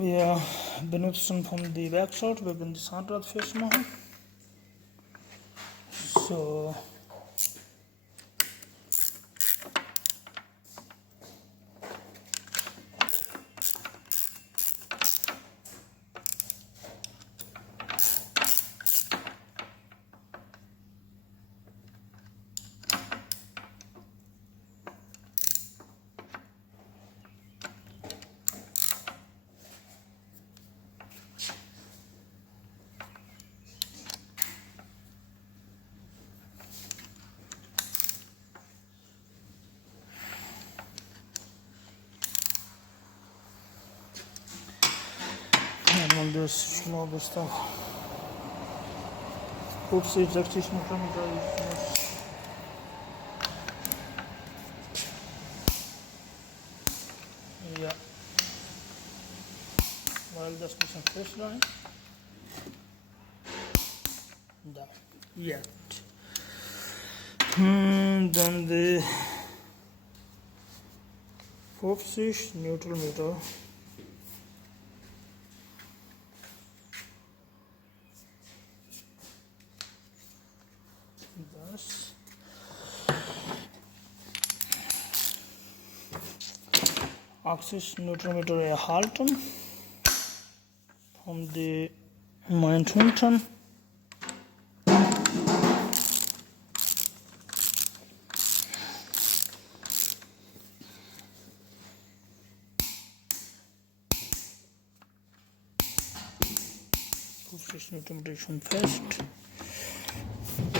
Wir benutzen von die Werkstatt, wir werden das Handrad festmachen. So. Und das Schraube ist da. 50, 60 Millimeter. Ja. Weil das ein bisschen fest rein. Da. Ja. Dann die 50 Newtonmeter. Das. 80 Newtonmeter erhalten. Um die meinen Tunten. Newtonmeter schon fest.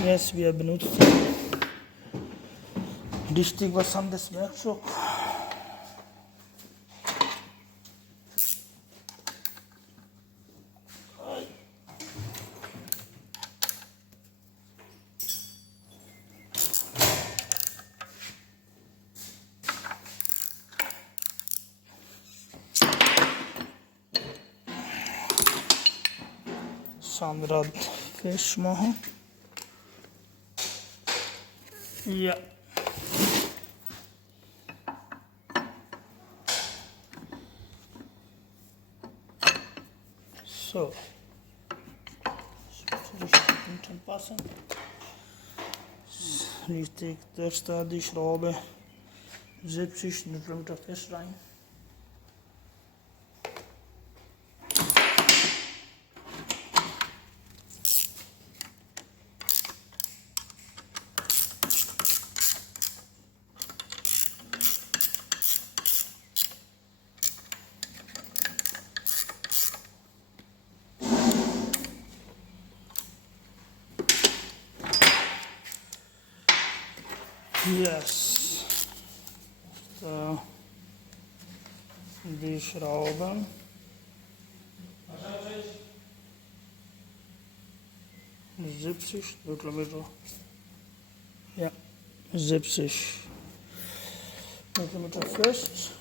Jetzt wir benutzen richtig was an das Werkzeug. Sandrad festmachen. Ja. So. Das muss richtig unten passen. Richtig, das da die Schraube 70 Newtonmeter fest rein. Yes. So. Die Schrauben. Was 70 Newtonmeter. Ja, 70 Newtonmeter fest.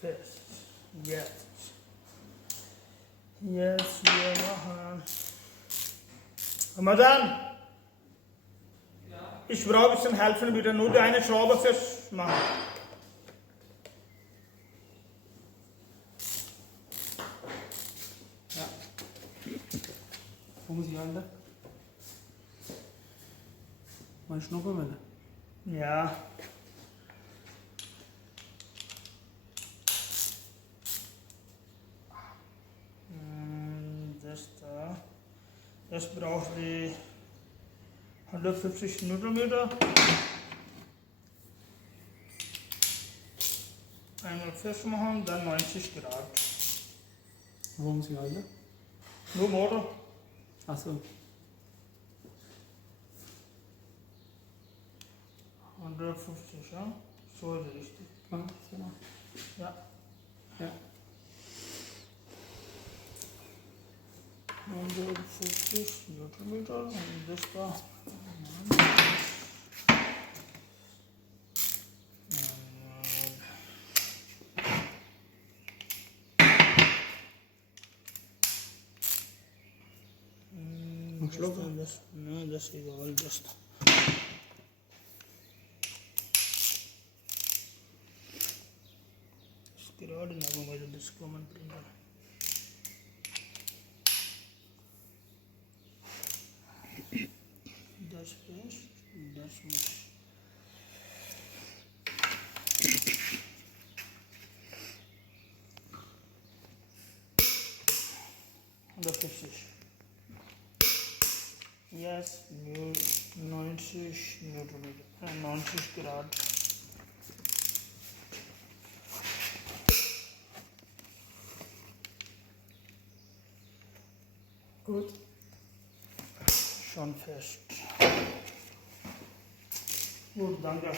Fest. Jetzt. Jetzt wir machen. Ramadan. Ich brauche ein bisschen helfen, bitte nur die eine Schraube fest machen. Ja. Wo muss ich rein da? Meine Schnupperwelle. Ja. Das da. Das braucht die 150 Newtonmeter. Einmal festmachen, dann 90 Grad. Wo muss ich rein da? Nur Motor. Achso. 150, ja. So ist richtig. Ah, so. Ja. Ja. 150 Newtonmeter und das da. Schlucken. Nein, das ist egal. Das. Ist gerade neben mir, das kann man bringen. Das fest, das muss. Das ist es. Yes, 90 Newtonmeter, 90 Grad. Gut. Schon fest. Gut, danke.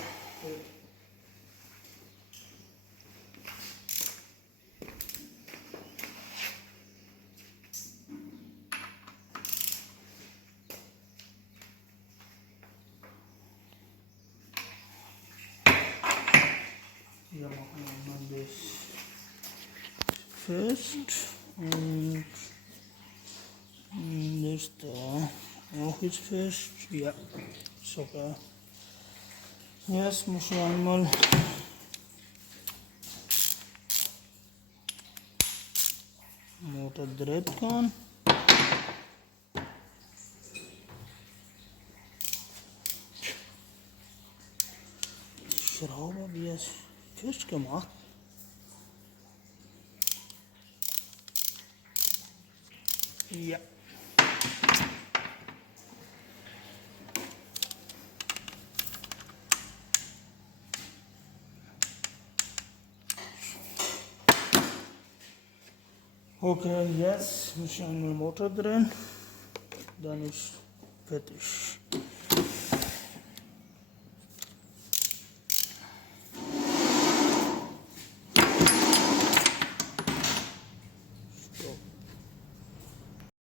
Wir machen mal das fest und das da auch ist fest. Ja, super. Jetzt muss ich einmal Motor drehen. Schraube wie es fest gemacht. Ja. Okay, jetzt muss ich einen Motor drehen, dann ist fertig.